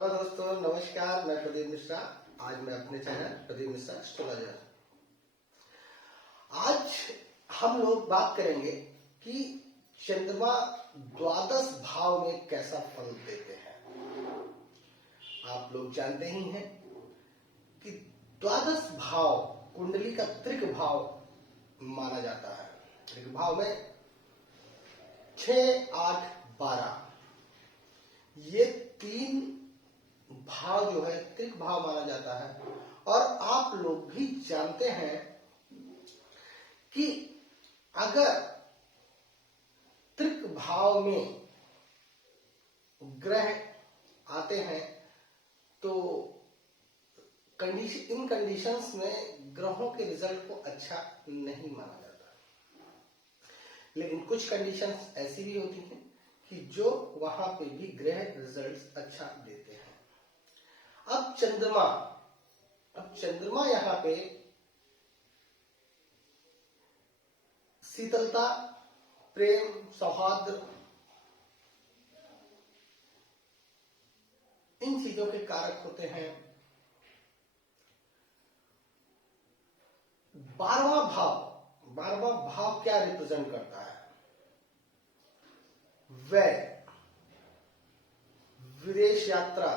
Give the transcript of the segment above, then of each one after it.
Hello दोस्तों, नमस्कार। मैं प्रदीप मिश्रा। आज मैं अपने चैनल प्रदीप मिश्रा एस्ट्रोलॉजर। आज हम लोग बात करेंगे कि चंद्रमा द्वादश भाव में कैसा फल देते हैं। आप लोग जानते ही हैं कि द्वादश भाव कुंडली का त्रिक भाव माना जाता है। त्रिक भाव में 6, 8, 12 ये तीन भाव जो है त्रिक भाव माना जाता है। और आप लोग भी जानते हैं कि अगर त्रिक भाव में ग्रह आते हैं तो इन कंडीशंस में ग्रहों के रिजल्ट को अच्छा नहीं माना जाता। लेकिन कुछ कंडीशंस ऐसी भी होती हैं कि जो वहां पे भी ग्रह रिजल्ट्स अच्छा देते हैं। अब चंद्रमा यहां पे शीतलता, प्रेम, सौहार्द, इन चीजों के कारक होते हैं। 12वां भाव क्या रिप्रेजेंट करता है? व्यय, विदेश यात्रा,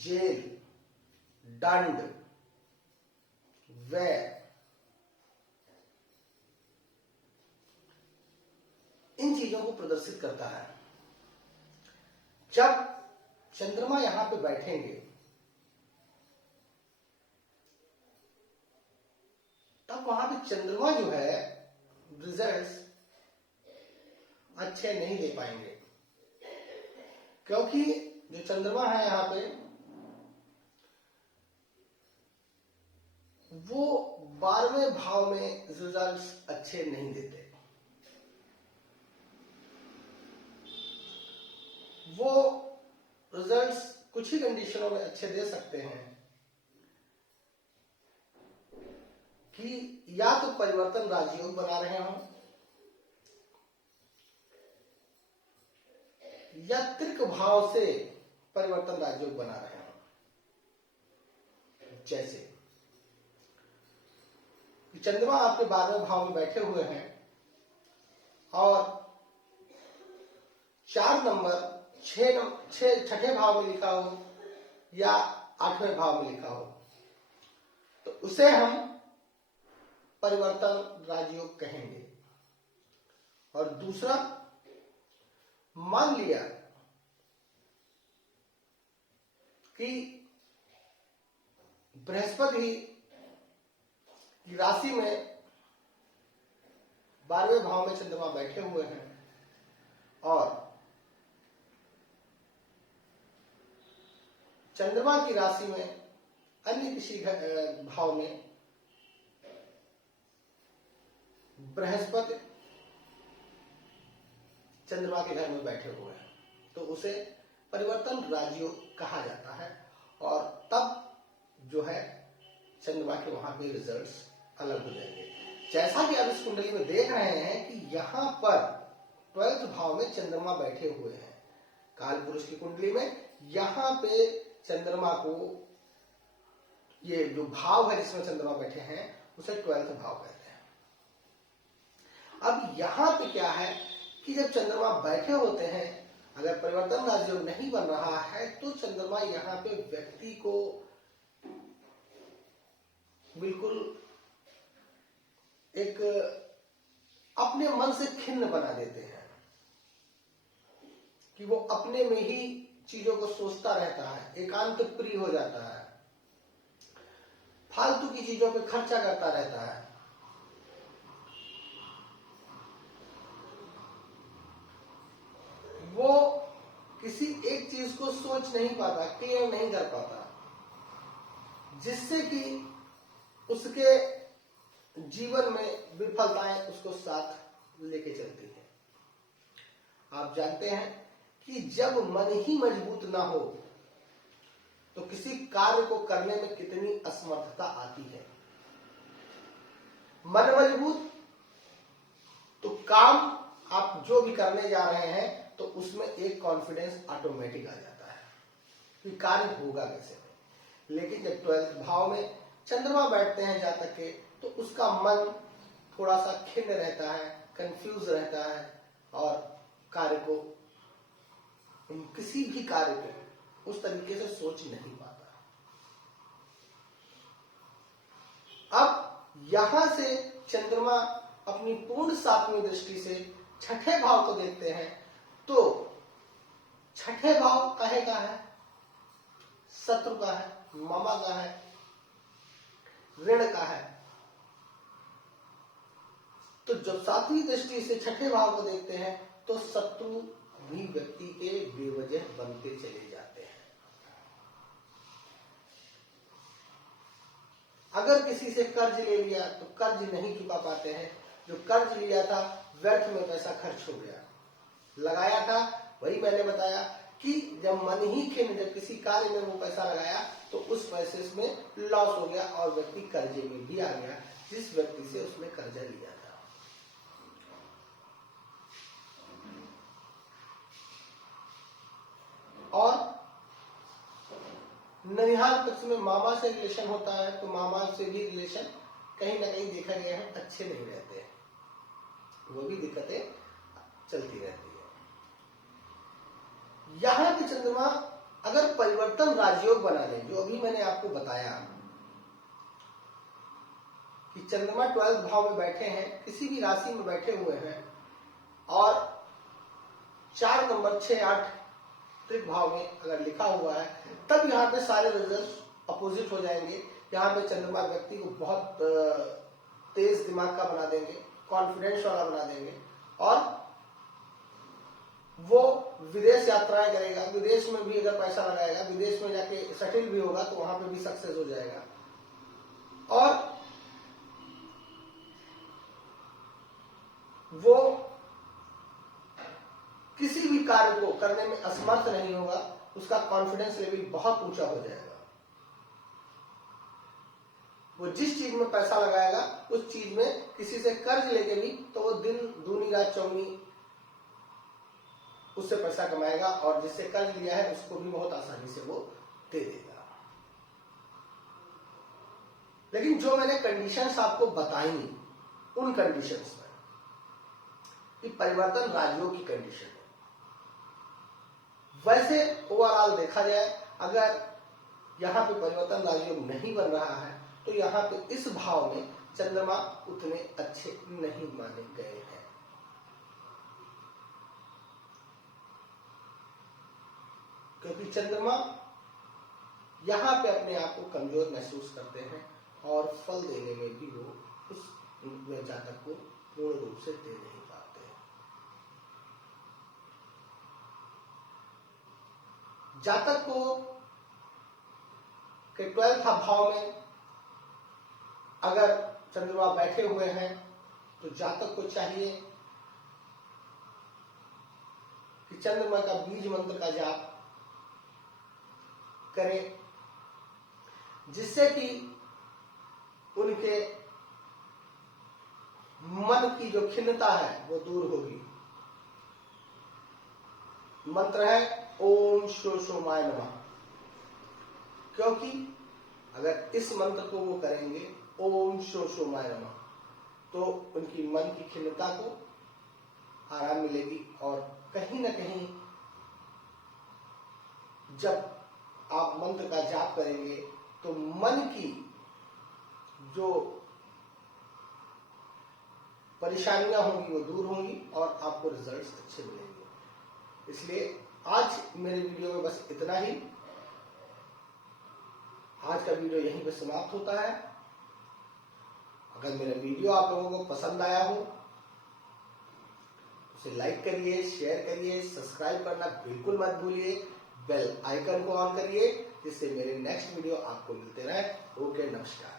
जेल, दंड, व्यय, इन चीजों को प्रदर्शित करता है। जब चंद्रमा यहां पे बैठेंगे तब वहां पे चंद्रमा जो है रिजल्ट्स अच्छे नहीं दे पाएंगे, क्योंकि जो चंद्रमा है यहां पे वो 12वें भाव में रिजल्ट्स अच्छे नहीं देते। वो रिजल्ट्स कुछ ही कंडीशनों में अच्छे दे सकते हैं कि या तो परिवर्तन राजयोग बना रहे हों या त्रिक भाव से परिवर्तन राजयोग बना रहे हों। जैसे चंद्रमा आपके 12वें भाव में बैठे हुए हैं और 4 नंबर 6 भाव में लिखा हो या 8वें भाव में लिखा हो तो उसे हम परिवर्तन राजयोग कहेंगे। और दूसरा, मान लिया कि बृहस्पति की राशि में 12वें भाव में चंद्रमा बैठे हुए हैं और चंद्रमा की राशि में अन्य किसी भाव में बृहस्पति चंद्रमा के घर में बैठे हुए हैं तो उसे परिवर्तन राजयोग कहा जाता है। और तब जो है चंद्रमा के वहां पे रिजल्ट्स अलग हो जाएंगे। जैसा कि आप इस कुंडली में देख रहे हैं कि यहां पर 12वें भाव में चंद्रमा बैठे हुए हैं। काल पुरुष की कुंडली में यहां पे चंद्रमा को, ये जो भाव है जिसमें चंद्रमा बैठे हैं उसे 12वां भाव कहते हैं। अब यहां पे क्या है कि जब चंद्रमा बैठे होते हैं, अगर परिवर्तन राजयोग नहीं बन रहा है तो चंद्रमा यहां पे व्यक्ति को बिल्कुल एक अपने मन से खिन्न बना देते हैं कि वो अपने में ही चीजों को सोचता रहता है, एकांत प्रिय हो जाता है, फालतू की चीजों पे खर्चा करता रहता है। वो किसी एक चीज को सोच नहीं पाता, क्लियर नहीं कर पाता, जिससे कि उसके जीवन में विफलताएं उसको साथ लेके चलती हैं। आप जानते हैं कि जब मन ही मजबूत ना हो तो किसी कार्य को करने में कितनी असमर्थता आती है। मन मजबूत तो काम आप जो भी करने जा रहे हैं तो उसमें एक कॉन्फिडेंस ऑटोमेटिक आ जाता है। कि कार्य होगा कैसे नहीं। लेकिन जब 12th भाव में चंद्रमा बैठते हैं जातक के, तो उसका मन थोड़ा सा खिन्न रहता है, कंफ्यूज रहता है और कार्य को, किसी भी कार्य को उस तरीके से सोच नहीं पाता। अब यहां से चंद्रमा अपनी पूर्ण 7वीं दृष्टि से छठे भाव को देखते हैं, तो छठे भाव कहे का है, शत्रु का है, ममा का है, ऋण का है। तो जब 7वीं दृष्टि से छठे भाव को देखते हैं तो शत्रु भी व्यक्ति के बेवजह बनते चले जाते हैं। अगर किसी से कर्ज ले लिया तो कर्ज नहीं चुका पाते हैं, जो कर्ज लिया था व्यर्थ में पैसा खर्च हो गया, लगाया था वही मैंने बताया कि जब मन ही खिन्न, जब किसी कार्य में वो पैसा लगाया तो उस पैसे में लॉस हो गया और व्यक्ति कर्जे में भी आ गया, जिस व्यक्ति से उसने कर्जा लिया था। और ननिहाल पक्ष में मामा से रिलेशन होता है, तो मामा से भी रिलेशन कहीं ना कहीं देखा गया है अच्छे नहीं रहते हैं, वो भी दिक्कतें चलती रहती है। यहां पे चंद्रमा अगर परिवर्तन राजयोग बना ले, जो अभी मैंने आपको बताया कि चंद्रमा 12th भाव में बैठे हैं, किसी भी राशि में बैठे हुए हैं और 4 नंबर 6 8 त्रिक भाव में अगर लिखा हुआ है, तब यहाँ पे सारे रिजल्ट अपोजिट हो जाएंगे। यहाँ पे चंद्रमा व्यक्ति को बहुत तेज दिमाग का बना देंगे, कॉन्फिडेंस वाला बना देंगे और वो विदेश यात्राएं करेगा, विदेश में भी अगर पैसा लगाएगा, विदेश में जाके सेटल भी होगा तो वहां पे भी सक्सेस हो जाएगा। और वो किसी भी कार्य को करने में असमर्थ नहीं होगा, उसका कॉन्फिडेंस लेवल बहुत ऊंचा हो जाएगा। वो जिस चीज में पैसा लगाएगा उस चीज में किसी से कर्ज लेके भी तो वो दिन दूनी रात चौगनी उससे पैसा कमाएगा और जिससे कर्ज लिया है उसको भी बहुत आसानी से वो दे देगा। लेकिन जो मैंने कंडीशंस आपको बताई, उन कंडीशंस में ये परिवर्तन राजयोग की कंडीशन है। वैसे ओवरऑल देखा जाए, अगर यहां पे परिवर्तन राजयोग नहीं बन रहा है तो यहां पे इस भाव में चंद्रमा उतने अच्छे नहीं माने गए हैं। क्योंकि चंद्रमा यहां पे अपने आप को कमजोर महसूस करते हैं और फल देने में भी वो उस जातक को पूर्ण रूप से दे नहीं पाते हैं। जातक को के 12th भाव में अगर चंद्रमा बैठे हुए हैं तो जातक को चाहिए कि चंद्रमा का बीज मंत्र का जाप करें, जिससे कि उनके मन की जो खिन्नता है वो दूर होगी। मंत्र है ओम शो शो माय नमः। क्योंकि अगर इस मंत्र को वो करेंगे ओम शो शो माय नमः, तो उनकी मन की खिन्नता को आराम मिलेगी और कहीं ना कहीं जब आप मंत्र का जाप करेंगे तो मन की जो परेशानियां होंगी वो दूर होंगी और आपको रिजल्ट्स अच्छे मिलेंगे। इसलिए आज मेरे वीडियो में बस इतना ही। आज का वीडियो यहीं पे समाप्त होता है। अगर मेरा वीडियो आप लोगों को पसंद आया हो उसे लाइक करिए, शेयर करिए, सब्सक्राइब करना बिल्कुल मत भूलिए, बेल आइकन को ऑन करिए जिससे मेरे नेक्स्ट वीडियो आपको मिलते रहे। ओके, नमस्कार।